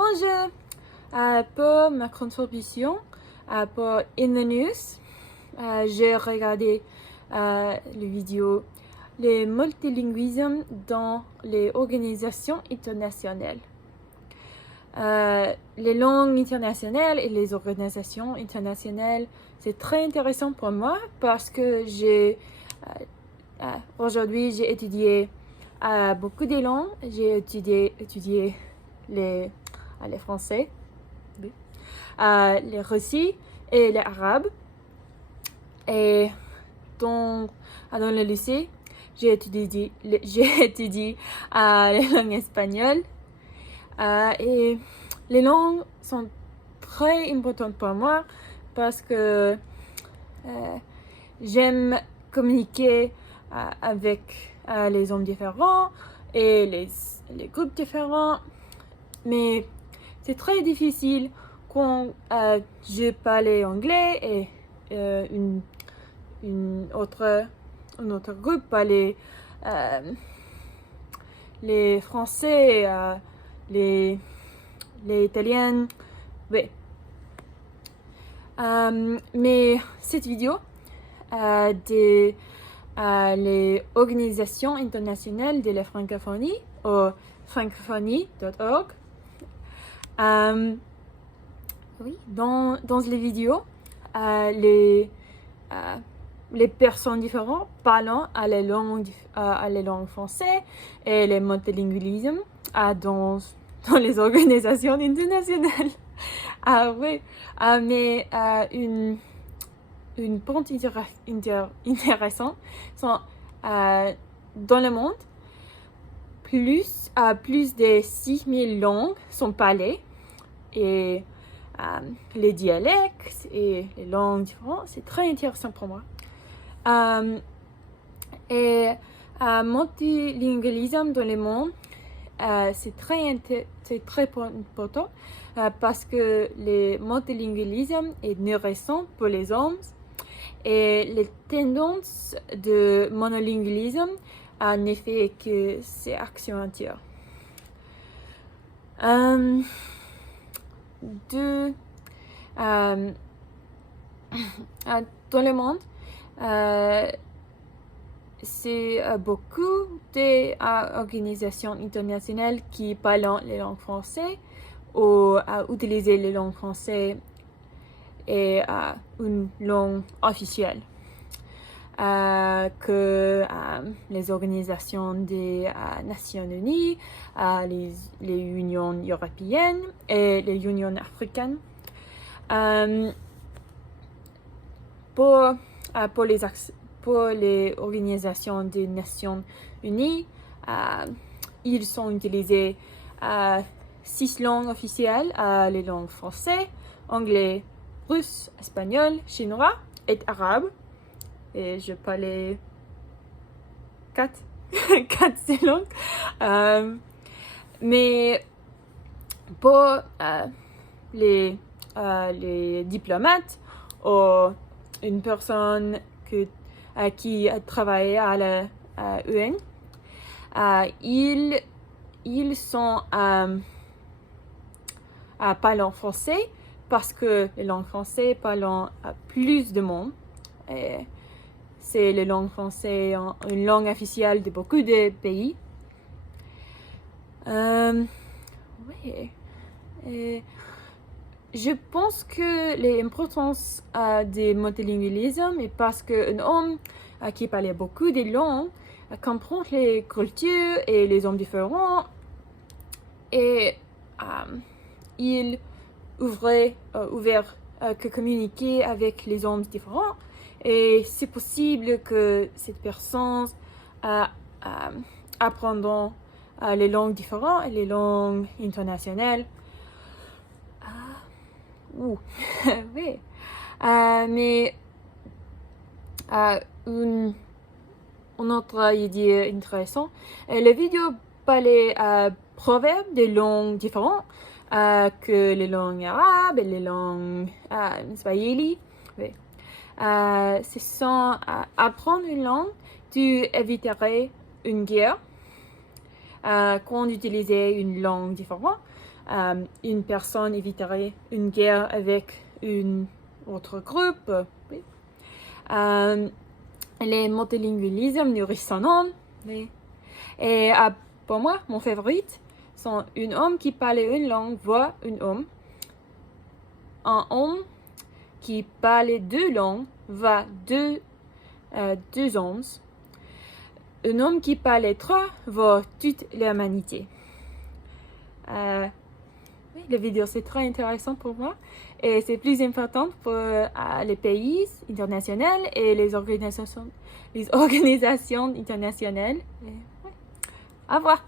Bonjour, pour ma contribution pour In the News, j'ai regardé la vidéo le multilinguisme dans les organisations internationales. Les langues internationales et les organisations internationales, c'est très intéressant pour moi parce que aujourd'hui j'ai étudié beaucoup de langues. J'ai étudié les français, les russes et les arabes. Et dans le lycée, j'ai étudié les langues espagnoles. Et les langues sont très importantes pour moi parce que j'aime communiquer avec les hommes différents et les groupes différents. Mais c'est très difficile quand je parle anglais et un autre groupe parle les français, les italiens. Oui. Mais cette vidéo les organisations internationales de la francophonie au francophonie.org. Oui, dans les vidéos, les personnes différentes parlant à la langue française et le multilinguisme dans les organisations internationales. Oui, mais une point intéressant sont dans le monde, plus de 6000 langues sont parlées et les dialectes et les langues différentes, c'est très intéressant pour moi. Et multilingualisme dans le monde, c'est très important parce que le multilingualisme est intéressant pour les hommes et les tendances de monolingualisme ne fait que s'accentuer. Dans le monde, c'est beaucoup d'organisations internationales qui parlent les langues françaises ou utiliser les langues françaises et une langue officielle. Que les organisations des Nations Unies, les Unions européennes et les Unions africaines. Pour les organisations des Nations Unies, ils sont utilisés 6 langues officielles, les langues français, anglais, russe, espagnol, chinois et arabe. Et je parlais 4 ces langues. Mais pour les diplomates ou une personne qui a travaillé à la UN, ils sont parlant français parce que les langues françaises parlent plus de monde. Et c'est la langue française, une langue officielle de beaucoup de pays. Oui. Et je pense que l'importance du multilingualisme est parce qu'un homme qui parle beaucoup de langues comprend les cultures et les hommes différents et il ouvert que communiquer avec les hommes différents. Et c'est possible que cette personne apprendra les langues différentes, les langues internationales. Oui. Mais une autre idée intéressante, la vidéo parlait proverbes de langues différentes que les langues arabes et les langues swahili. Oui. C'est sans apprendre une langue, tu éviterais une guerre quand tu utilisais une langue différente. une personne éviterait une guerre avec un autre groupe. Oui. Les multilingualismes nourrissent son homme. Oui. Et pour moi, mon favorite, c'est un homme qui parle une langue voit un homme. Un homme qui parle deux langues voit deux hommes. Un homme qui parle trois voit toute l'humanité. Oui, la vidéo, c'est très intéressant pour moi et c'est plus important pour les pays internationaux et les organisations internationales. Et, ouais. Au revoir.